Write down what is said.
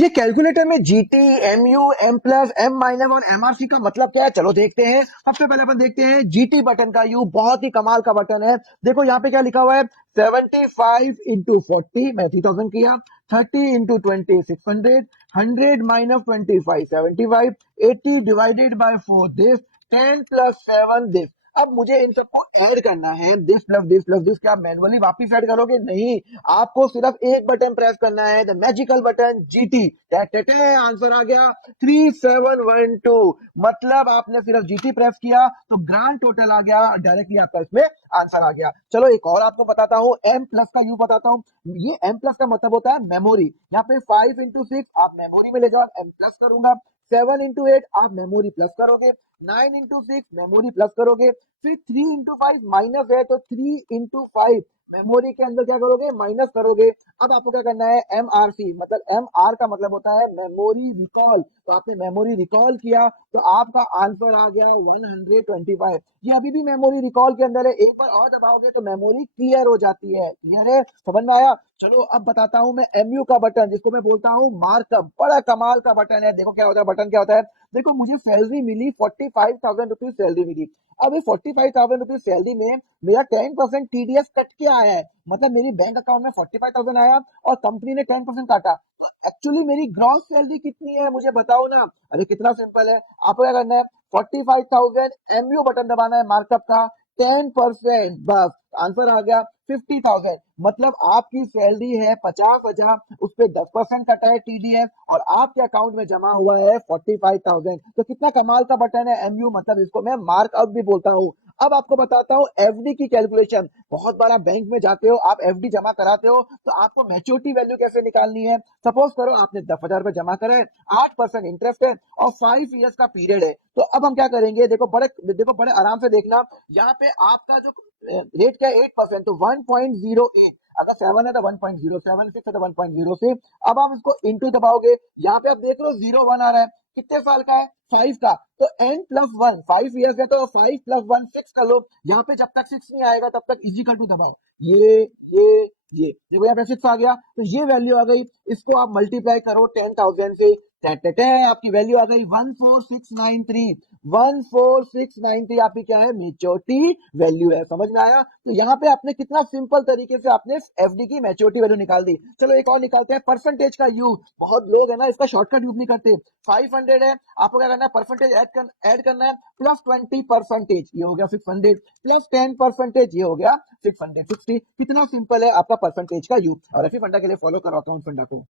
ये कैलकुलेटर में GT, MU, M plus, M minus और एमआरसी का मतलब क्या है, चलो देखते हैं। सबसे पहले अपन देखते हैं जीटी बटन का यू, बहुत ही कमाल का बटन है। देखो यहाँ पे क्या लिखा हुआ है, 75 इंटू 40 मैं 3000 किया, 30 into 20 600, 100 - 25 75, 80 divided by 4 this, 10 + 7 this. अब मुझे इन सबको ऐड करना है, दिस क्या आप मैनुअली वापिस ऐड करोगे? नहीं, आपको सिर्फ एक बटन प्रेस करना है, the magical button GT. Answer आ गया 3712। मतलब आपने सिर्फ जीटी प्रेस किया तो ग्रांड टोटल आ गया, डायरेक्टली आपका इसमें आंसर आ गया। चलो एक और आपको बताता हूं, एम प्लस का यू बताता हूं। ये एम प्लस का मतलब होता है मेमोरी। यहाँ पे 5 इंटू 6 आप मेमोरी में ले जाओ, एम प्लस करूंगा। 7 इंटू 8 आप मेमोरी प्लस करोगे। 9 इंटू 6 मेमोरी प्लस करोगे। फिर 3 इंटू 5 माइनस है तो 3 इंटू 5 मेमोरी के अंदर क्या करोगे, माइनस करोगे। अब आपको क्या करना है, एम आर सी, मतलब एम आर का मतलब होता है मेमोरी रिकॉल। तो आपने मेमोरी रिकॉल किया तो आपका आंसर आ गया 125। ये अभी भी मेमोरी रिकॉल के अंदर है, एक बार और दबाओगे तो मेमोरी क्लियर हो जाती है। क्लियर है, समझ में आया? चलो अब बताता हूं मैं एमयू का बटन, जिसको मैं बोलता हूं मार्कअप। बड़ा कमाल का बटन है। देखो क्या होता है, बटन क्या होता है। देखो मुझे सैलरी मिली, 45,000 रुपीज सैलरी मिली। अब इस 45,000 रुपीज सैलरी में मेरा 10% टीडीएस कट के आया है। मतलब मेरी बैंक अकाउंट में 45,000 आया और कंपनी ने 10% काटा। तो एक्चुअली मेरी ग्रॉस सैलरी कितनी है, मुझे बताओ ना। अरे कितना सिंपल है, आपको क्या करना है, 45,000 एमयू बटन दबाना है मार्कअप का, 10% बस, आंसर आ गया 50,000। मतलब आपकी सैलरी है 50,000, उस पर 10% कटा है टीडीएस और आपके अकाउंट में जमा हुआ है 45,000। तो कितना कमाल का बटन है एमयू, मतलब इसको मैं मार्कअप भी बोलता हूँ। अब आपको बताता हूँ एफडी की कैलकुलेशन। बहुत बार आप बैंक में जाते हो, आप एफडी जमा कराते हो, तो आपको मैच्योरिटी वैल्यू कैसे निकालनी है। सपोज करो आपने 10,000 रुपए जमा करे, 8% इंटरेस्ट है और 5 ईयर्स का पीरियड है। तो अब हम क्या करेंगे, देखो बड़े आराम से देखना। यहाँ पे आपका जो रेट क्या है, 8%, तो 1.08। अगर 7 है तो 1.07, 6 है तो 1.06। अब आप इसको इंटू दबाओगे, यहाँ पे आप देख लो 0 1 आ रहा है। कितने साल का है, 5 का। तो n+1, 5 ईयर्स है तो 5 + 1 6 कर लो। यहाँ पे जब तक 6 नहीं आएगा तब तक इजिकल टू दबाओ। ये ये ये देखो यहाँ पे 6 आ गया, तो ये वैल्यू आ गई। इसको आप मल्टीप्लाई करो 10,000 से, आपकी वैल्यू आ गई 14693। 14693 आपकी क्या है, मेच्योरिटी वैल्यू है। समझ में आया? तो यहाँ पे आपने कितना सिंपल तरीके से आपने एफडी की मैच्योरिटी वैल्यू निकाल दी। चलो एक और निकालते हैं, परसेंटेज का यूज। बहुत लोग है ना इसका शॉर्टकट यूज नहीं करते। 500 है, आपको क्या करना है, परसेंटेज ऐड करना है, +20%, ये हो गया 600, +10% ये हो गया 660। कितना सिंपल है आपका परसेंटेज का यूज। और एफी फंडा के लिए फॉलो करो अकाउंट फंडा को।